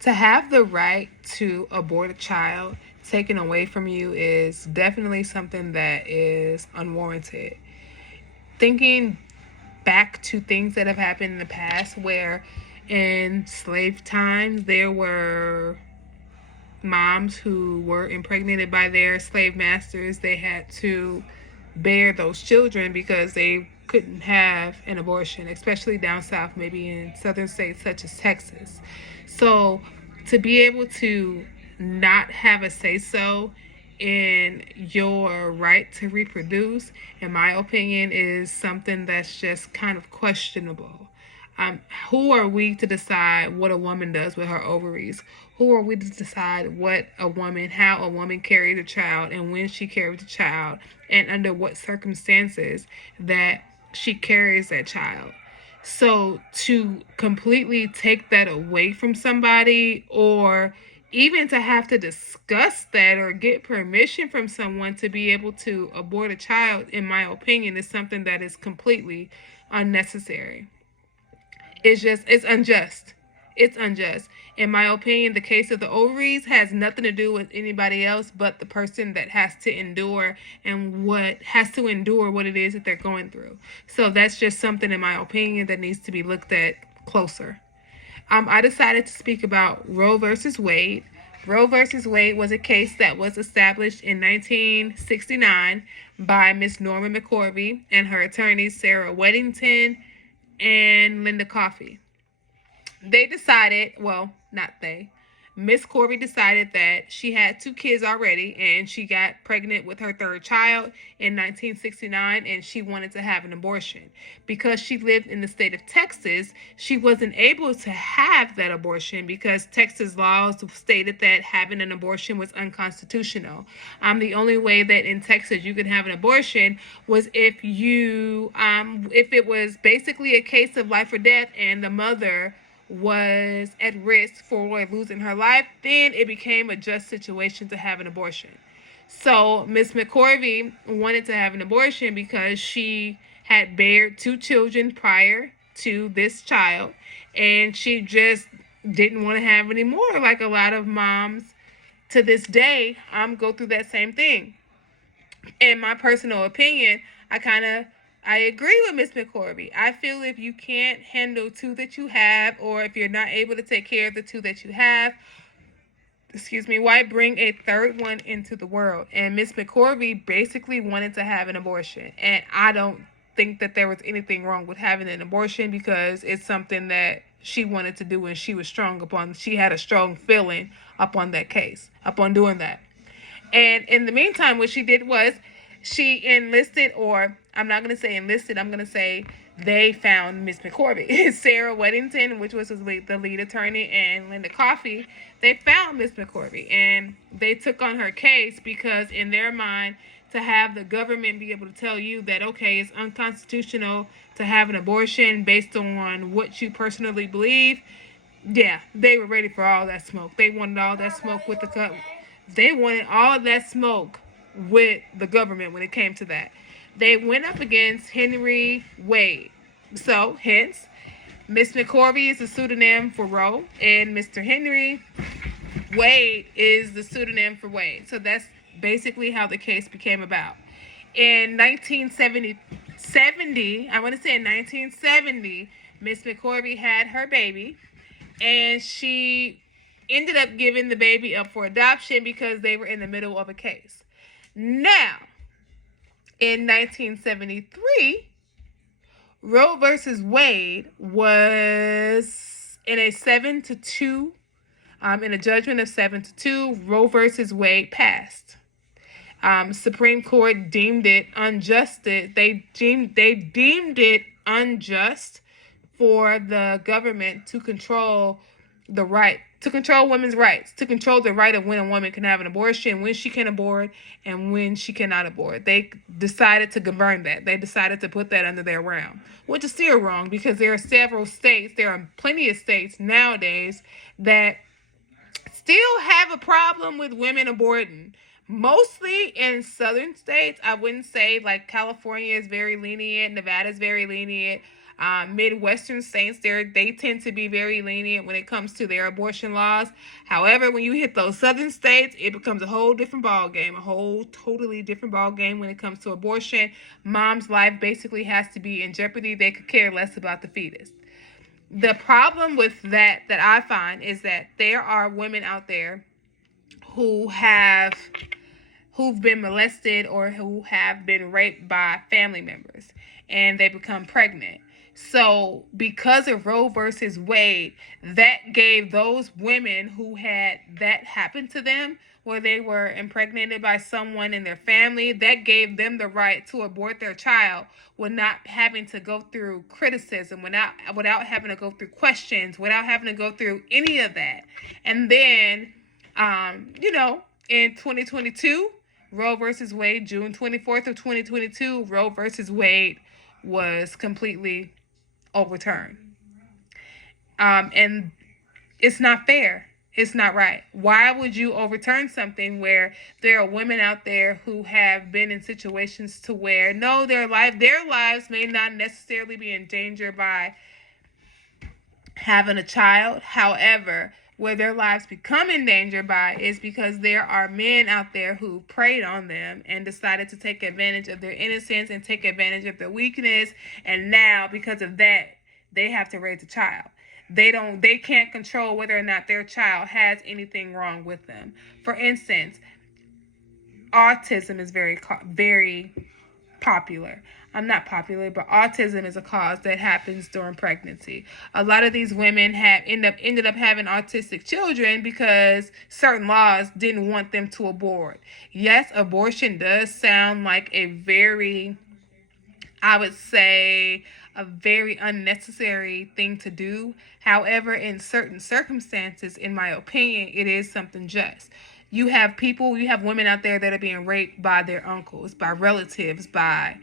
To have the right to abort a child taken away from you is definitely something that is unwarranted. Thinking back to things that have happened in the past where in slave times there were moms who were impregnated by their slave masters, they had to bear those children because they couldn't have an abortion, especially down south, maybe in southern states such as Texas. So to be able to not have a say so in your right to reproduce, in my opinion, is something that's just kind of questionable. Who are we to decide what a woman does with her ovaries? Who are we to decide how a woman carries a child and when she carries a child and under what circumstances that she carries that child? So to completely take that away from somebody, or even to have to discuss that or get permission from someone to be able to abort a child, in my opinion, is something that is completely unnecessary. It's unjust. It's unjust. In my opinion, the case of the ovaries has nothing to do with anybody else but the person that has to endure and what has to endure what it is that they're going through. So that's just something, in my opinion, that needs to be looked at closer. I decided to speak about Roe versus Wade. Roe versus Wade was a case that was established in 1969 by Miss Norma McCorvey and her attorneys Sarah Weddington and Linda Coffey. They decided, well, not they. Miss Corby decided that she had two kids already and she got pregnant with her third child in 1969 and she wanted to have an abortion. Because she lived in the state of Texas, she wasn't able to have that abortion because Texas laws stated that having an abortion was unconstitutional. The only way that in Texas you could have an abortion was if it was basically a case of life or death and the mother was at risk for losing her life, then it became a just situation to have an abortion. So Miss McCorvey wanted to have an abortion because she had bared two children prior to this child, and she just didn't want to have any more. Like a lot of moms to this day, go through that same thing. In my personal opinion, I agree with Miss McCorvey. I feel if you can't handle two that you have, or if you're not able to take care of the two that you have, why bring a third one into the world? And Miss McCorvey basically wanted to have an abortion. And I don't think that there was anything wrong with having an abortion because it's something that she wanted to do and she had a strong feeling upon that case, upon doing that. And in the meantime, what she did was she enlisted, or I'm not going to say enlisted, I'm going to say they found Miss McCorvey. Sarah Weddington, which was the lead attorney, and Linda Coffey, they found Miss McCorvey. And they took on her case because in their mind, to have the government be able to tell you that, okay, it's unconstitutional to have an abortion based on what you personally believe, yeah, they were ready for all that smoke. They wanted all that smoke with the they wanted all that smoke with the government when it came to that. They went up against Henry Wade. So, hence, Miss McCorvey is the pseudonym for Roe, and Mr. Henry Wade is the pseudonym for Wade. So that's basically how the case became about. In 1970, I want to say in 1970, Miss McCorvey had her baby, and she ended up giving the baby up for adoption because they were in the middle of a case. Now, in 1973, Roe versus Wade was in a 7-2, in a judgment of 7-2, Roe versus Wade passed. Supreme Court deemed it unjust. They deemed it unjust for the government to control women's rights, to control the right of when a woman can have an abortion, when she can abort, and when she cannot abort. They decided to govern that. They decided to put that under their realm, which is still wrong because there are plenty of states nowadays that still have a problem with women aborting. Mostly in southern states. I wouldn't say like California is very lenient, Nevada is very lenient. Midwestern saints, they tend to be very lenient when it comes to their abortion laws. However, when you hit those southern states, it becomes a whole different ball game, a whole totally different ball game when it comes to abortion. Mom's life basically has to be in jeopardy. They could care less about the fetus. The problem with that I find is that there are women out there who've been molested or who have been raped by family members, and they become pregnant. So because of Roe versus Wade, that gave those women who had that happen to them, where they were impregnated by someone in their family, that gave them the right to abort their child without not having to go through criticism, without having to go through questions, without having to go through any of that. And then, in 2022, Roe versus Wade, June 24th of 2022, Roe versus Wade was completely overturned. And it's not fair. It's not right. Why would you overturn something where there are women out there who have been in situations to where, no, their lives may not necessarily be in danger by having a child. However, where their lives become in danger by is because there are men out there who preyed on them and decided to take advantage of their innocence and take advantage of their weakness. And now, because of that, they have to raise a child. They can't control whether or not their child has anything wrong with them. For instance, autism is very popular. Not popular, but autism is a cause that happens during pregnancy. A lot of these women ended up having autistic children because certain laws didn't want them to abort. Yes, abortion does sound like a very unnecessary thing to do. However, in certain circumstances, in my opinion, it is something just. You have women out there that are being raped by their uncles, by relatives, by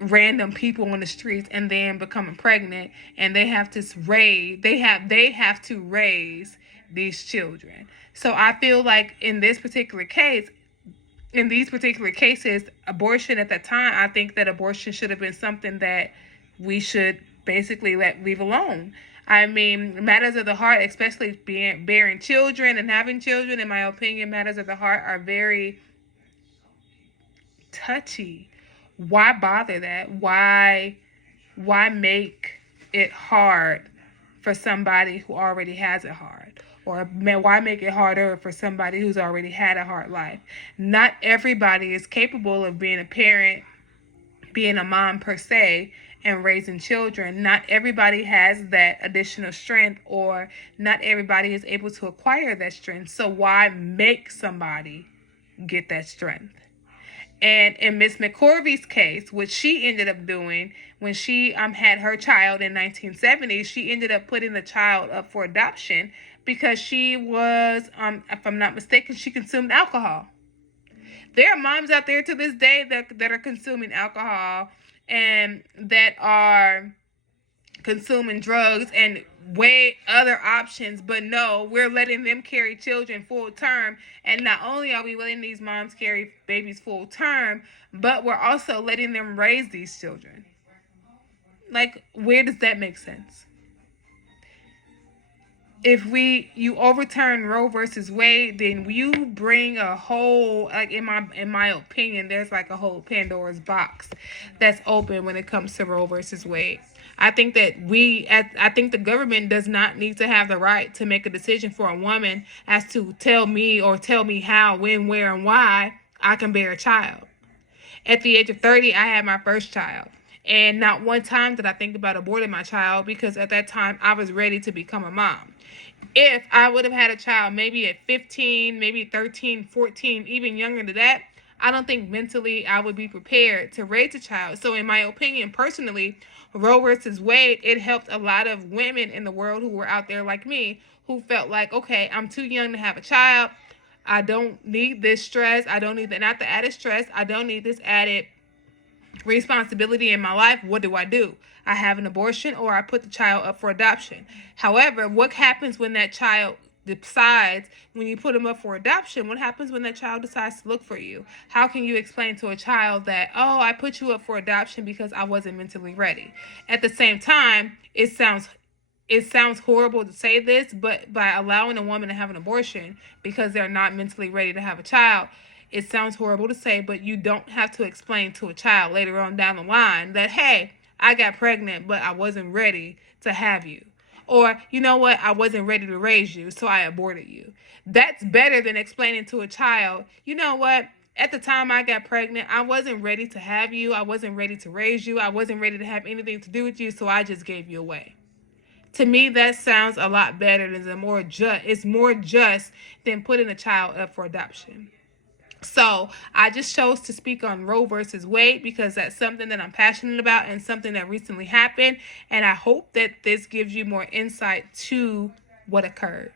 random people on the streets, and then becoming pregnant, and they have to raise these children. So I feel like in these particular cases, abortion at that time, I think that abortion should have been something that we should basically leave alone. I mean, matters of the heart, especially bearing children and having children, in my opinion, matters of the heart are very touchy. Why bother that? Why make it hard for somebody who already has it hard? Or why make it harder for somebody who's already had a hard life? Not everybody is capable of being a parent, being a mom per se, and raising children. Not everybody has that additional strength, or not everybody is able to acquire that strength. So why make somebody get that strength? And in Miss McCorvey's case, what she ended up doing when she had her child in 1970, she ended up putting the child up for adoption because she was, if I'm not mistaken, she consumed alcohol. There are moms out there to this day that are consuming alcohol and that are consuming drugs and way other options, but no, we're letting them carry children full term. And not only are we letting these moms carry babies full term, but we're also letting them raise these children. Like, where does that make sense? If you overturn Roe versus Wade, then you bring a whole, like, in my opinion, there's like a whole Pandora's box that's open when it comes to Roe versus Wade. I think that I think the government does not need to have the right to make a decision for a woman as to tell me how, when, where, and why I can bear a child. At the age of 30, I had my first child. And not one time did I think about aborting my child, because at that time I was ready to become a mom. If I would have had a child maybe at 15, maybe 13, 14, even younger than that, I don't think mentally I would be prepared to raise a child. So in my opinion, personally, Roe versus Wade, it helped a lot of women in the world who were out there like me, who felt like, okay, I'm too young to have a child. I don't need this stress. I don't need not the added stress. I don't need this added responsibility in my life. What do? I have an abortion, or I put the child up for adoption. However, what happens when that child Besides, when you put them up for adoption, what happens when that child decides to look for you? How can you explain to a child that, oh, I put you up for adoption because I wasn't mentally ready? At the same time, it sounds horrible to say this, but by allowing a woman to have an abortion because they're not mentally ready to have a child, it sounds horrible to say, but you don't have to explain to a child later on down the line that, hey, I got pregnant, but I wasn't ready to have you. Or, you know what, I wasn't ready to raise you, so I aborted you. That's better than explaining to a child, you know what, at the time I got pregnant, I wasn't ready to have you. I wasn't ready to raise you. I wasn't ready to have anything to do with you, so I just gave you away. To me, that sounds a lot better than it's more just than putting a child up for adoption. So I just chose to speak on Roe versus Wade because that's something that I'm passionate about and something that recently happened. And I hope that this gives you more insight to what occurred.